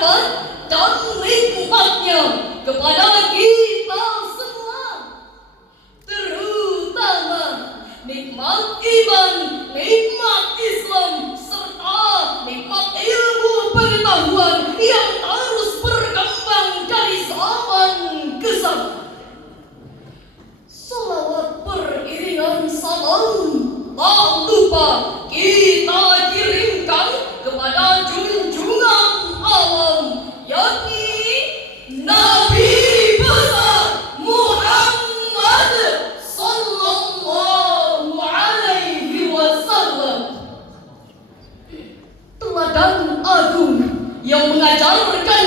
rahmat dan nikmatnya kepada kita semua, terutama nikmat iman, nikmat Islam, serta nikmat ilmu pengetahuan yang terus berkembang dari zaman ke zaman. Salawat beriringan salam tak lupa kita kirimkan kepada junjungan alam, yakni Nabi besar Muhammad sallallahu alaihi wasallam, teladan agung yang mengajarkan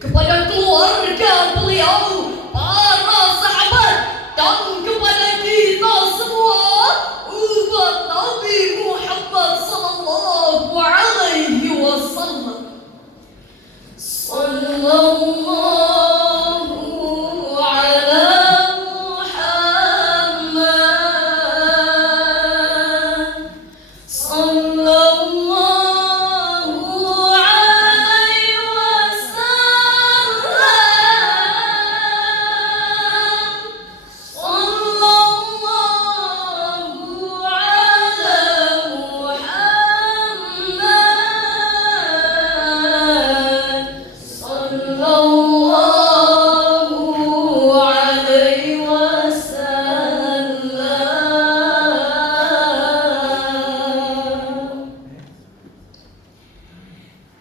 kepada keluarga beliau, para sahabat, dan kepada kita semua umat Nabi Muhammad sallallahu alaihi wasallam. Sallallahu ala Muhammad, sallallahu alaihi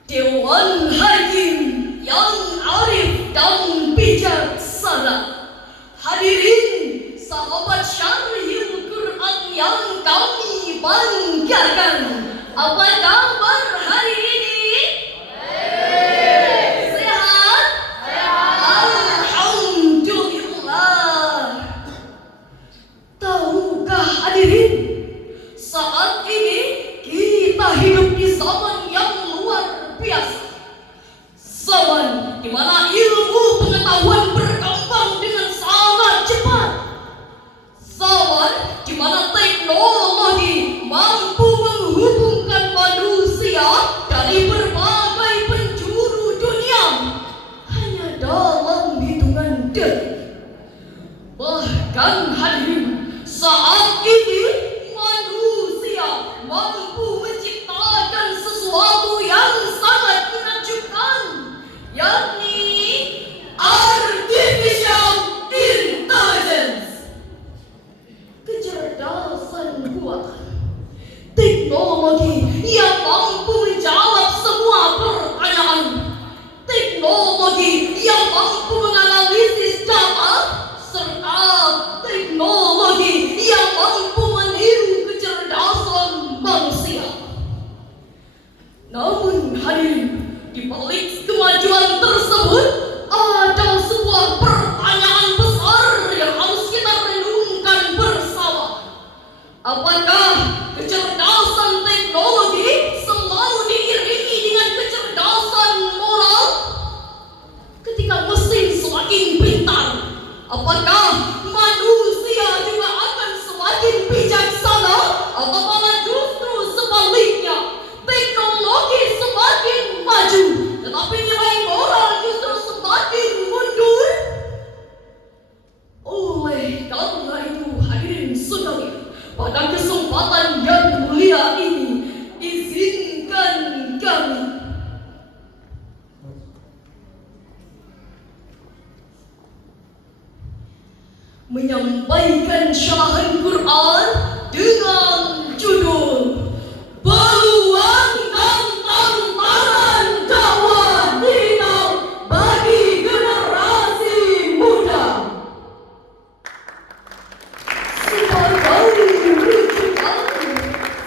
Dewan Hakim yang arif dan bijaksana, hadirin sahabat Syarhil Quran yang kami banggakan, apa kabar hari ini? Sehat? Alhamdulillah. Tahukah hadirin, saat ini kita hidup di zaman yang luar biasa, zaman di mana ilmu pengetahuan berkembang dengan sangat cepat, zaman di mana teknologi mampu menghubungkan manusia dari berbagai penjuru dunia hanya dalam hitungan detik. Bahkan hadirin, saat ini manusia mampu menciptakan sesuatu yang sangat menakjubkan, yakni artificial intelligence, kecerdasan buatan, teknologi yang mampu menjawab semua pertanyaan, teknologi yang mampu menganalisis data, serta teknologi yang mampu meniru kecerdasan manusia. Namun hadirin, di balik kemajuan tersebut ada sebuah pertanyaan besar yang harus kita renungkan bersama. Apakah kecerdasan teknologi selalu diiringi dengan kecerdasan moral? Ketika mesin semakin pintar, apakah manusia juga akan semakin bijaksana, atau malah justru sebaliknya, teknologi semakin maju tetapi nilai moral justru semakin mundur? Oleh karena itu hadirin sekalian, pada kesempatan yang mulia ini, izinkan kami menyampaikan syarahan Quran dengan judul Peluang dan Tantangan Dakwah Digital bagi Generasi Muda. Sebagai rujukan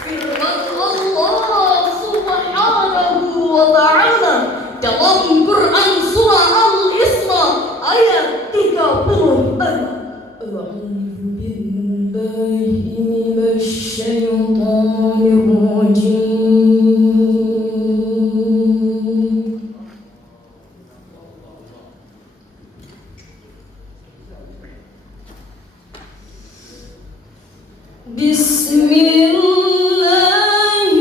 firman Allah Subhanahu wa ta'ala dalam Quran surah Al-Isra ayat 36. أعوذ بالله من الشيطان الرجيم بسم الله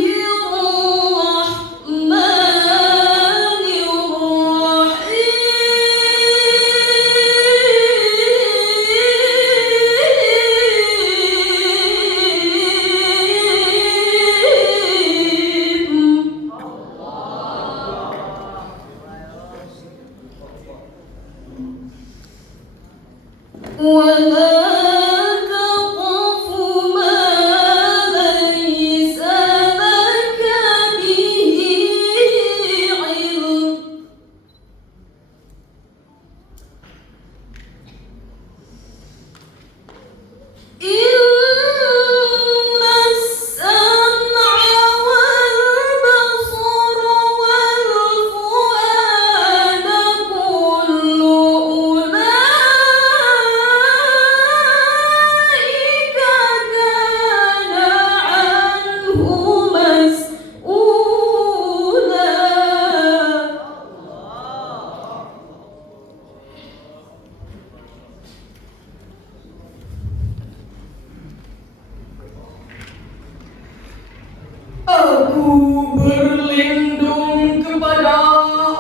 Aku berlindung kepada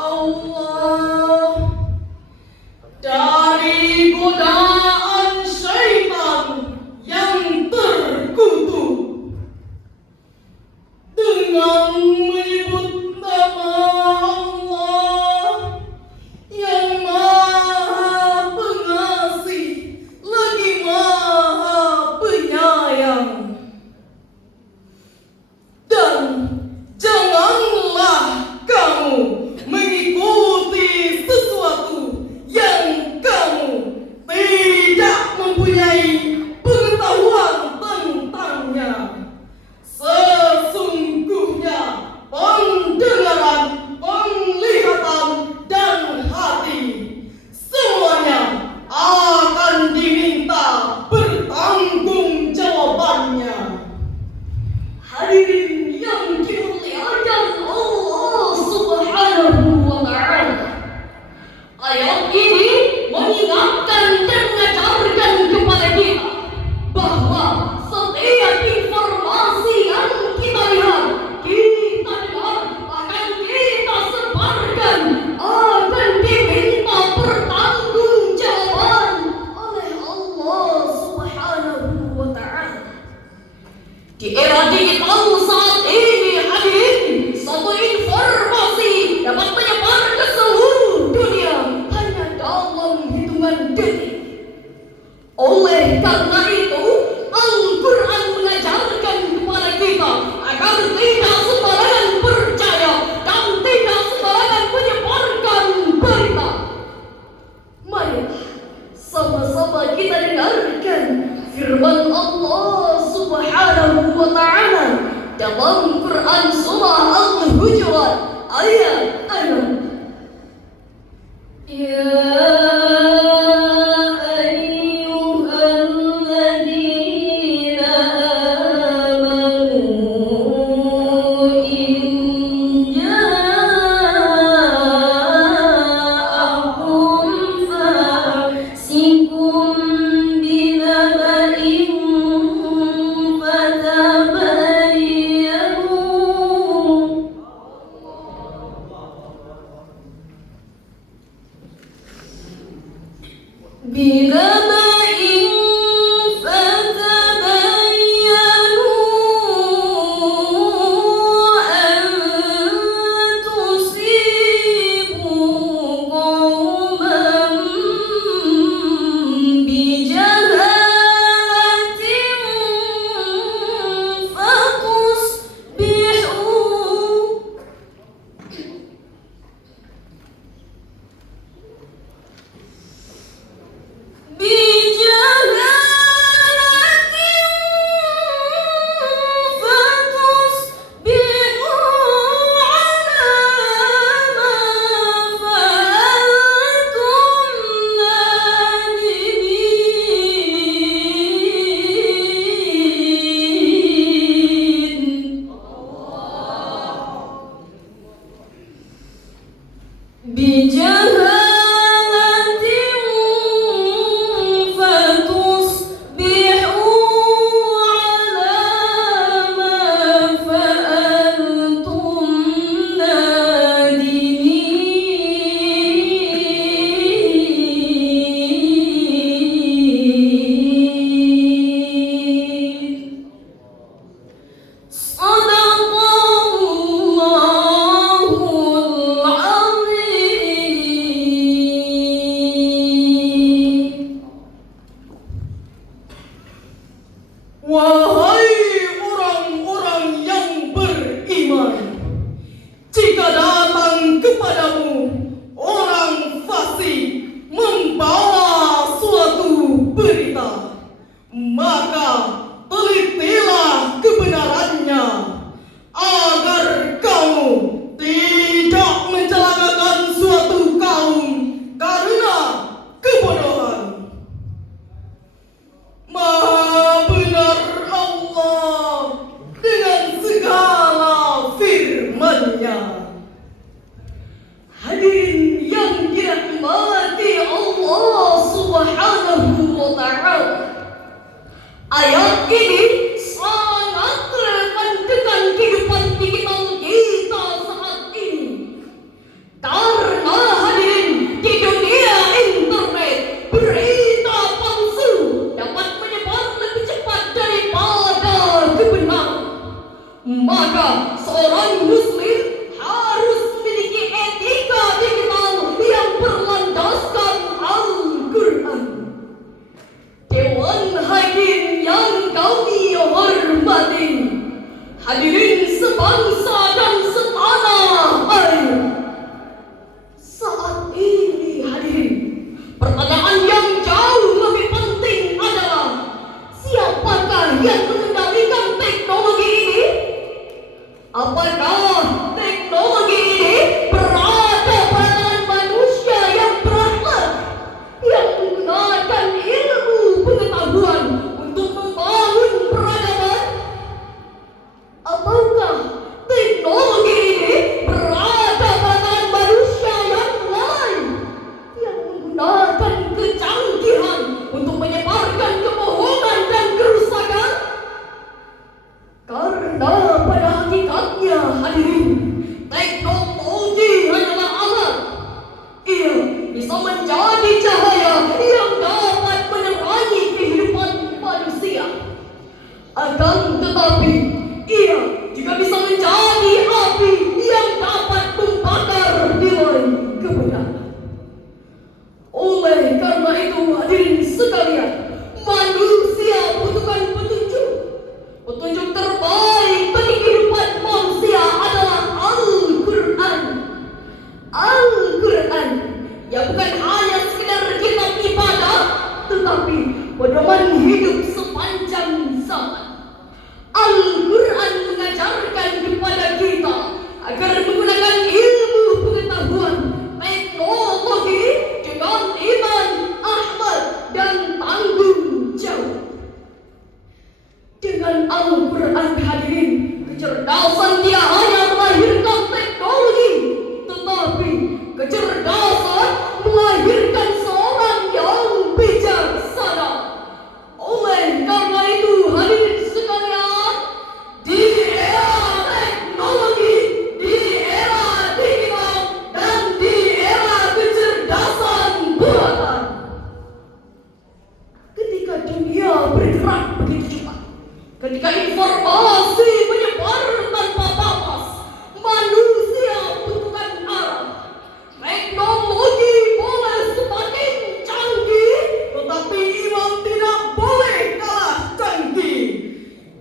Allah dari godaan syaitan yang terkutuk dengan menyebut nama Allah yang Maha Pengasih lagi Maha Penyayang. Dan janganlah kamu mengikuti sesuatu yang kamu tidak mempunyai pengetahuan tentangnya. Sesungguhnya pendengaran, penglihatan, dan hati semuanya akan diminta bertanggung jawabannya. Hadirin yang dimuliakan Allah Subhanahu wa Ta'ala, ayat ini mengingatkan dan mengajarkan kepada kita bahwa setiap informasi yang kita lihat, kita dengar, akan kita sebarkan, akan diminta pertanggungjawaban oleh Allah Subhanahu wa Ta'ala. Di era digital saat ini, hadirin, satu informasi dapat menyebar ke seluruh dunia hanya dalam hitungan detik. Oleh karena itu, Al-Quran mengajarkan kepada kita agar tidak sembarangan percaya dan tidak sembarangan menyebarkan berita. Marilah sama-sama kita dengarkan firman Allah Subhanahu wa Ta'ala dalam Quran surah Al-Hujurat ayat 6. Ya Maka seorang muslim harus memiliki etika digital yang berlandaskan Al-Quran. Dewan Hakim yang kami hormati, hadirin sebangsa dan setanah air. Saat ini hadirin, pertanyaan yang jauh lebih penting adalah siapakah yang mengendalikan teknologi ini? Apakah teknologi ini berada pada tangan manusia yang berakhlak, yang menggunakan ilmu pengetahuan untuk membangun peradaban? Ataukah teknologi ini berada pada tangan manusia yang lain, yang menggunakan kecanggihan untuk menyebarkan kebohongan dan kerusakan? Karena pada hakikatnya hadirin, teknologi hanyalah alat. Ia bisa menjadi cahaya yang dapat menerangi kehidupan manusia. Akan tetapi, ia juga bisa menjadi api yang dapat membakar nilai kebenaran. Oleh karena itu hadirin sekalian, manusia butuhkan petunjuk. Petunjuk terbaik bagi kehidupan manusia adalah Al-Quran. Al-Quran yang bukan hanya sekedar kitab ibadah, tetapi pedoman hidup sepanjang zaman. Al-Quran mengajarkan kepada kita agar menggunakan ilmu pengetahuan, teknologi dengan iman, akhlak, dan tanggung jawab. Dengan Al-Quran hadirin, kecerdasan dia hanya melahirkan teknologi, tetapi kecerdasan melahirkan seorang yang bijaksana. Oleh karena itu hadirin sekalian, di era teknologi, di era digital, dan di era kecerdasan buatan, ketika dunia bergerak begitu cepat, ketika informasi menyebar tanpa batas, manusia butuhkan arah. Teknologi boleh semakin canggih, tetapi iman tidak boleh kalah canggih.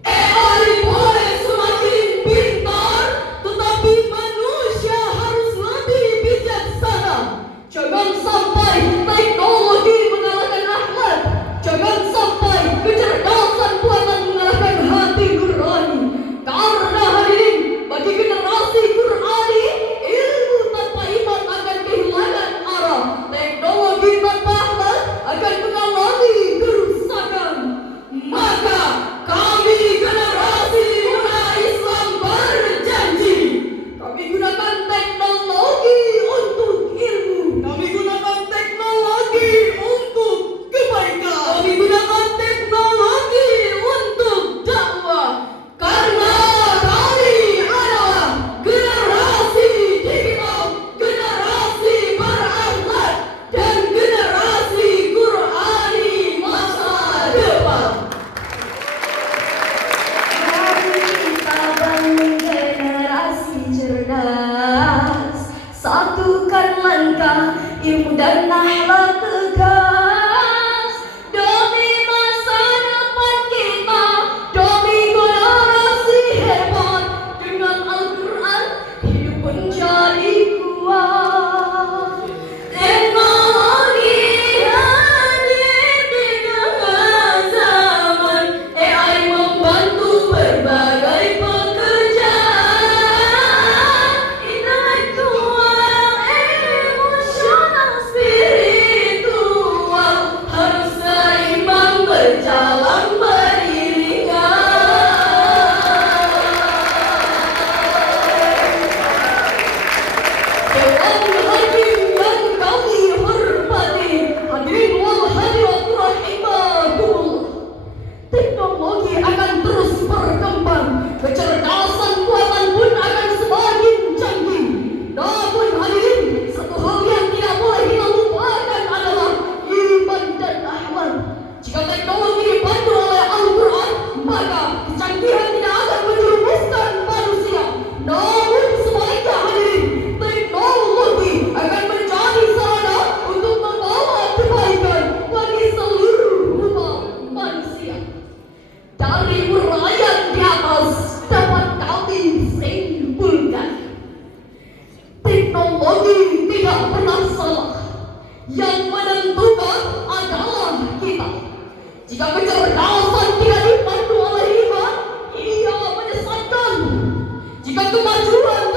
AI boleh semakin pintar, tetapi manusia harus lebih bijaksana. Jangan sampai teknologi mengalahkan akhlak. Jangan sampai kecerdasan buatan mengalahkan hati nurani. Karena hadirin, bagi generasi Qurani, ilmu tanpa iman akan kehilangan arah. Teknologi tanpa akhlak akan mengalami kerusakan. Maka kami generasi muda Islam berjanji, kami gunakan teknologi untuk ilmu. Kami gunakan teknologi untuk kebaikan. Kami gunakan teknologi untuk dakwah. Karena kami adalah generasi digital, generasi berakhlak, dan generasi Qurani masa depan. Mari kita bangun generasi cerdas, satukan langkah ilmu dan akhlak tegas, demi masa depan kita, demi generasi hebat. Dengan Al-Quran hidup menjadi kuat. Teknologi hadir di tengah zaman, AI membantu berbagai pekerjaan, intelektual, emosional, spiritual. kemajuan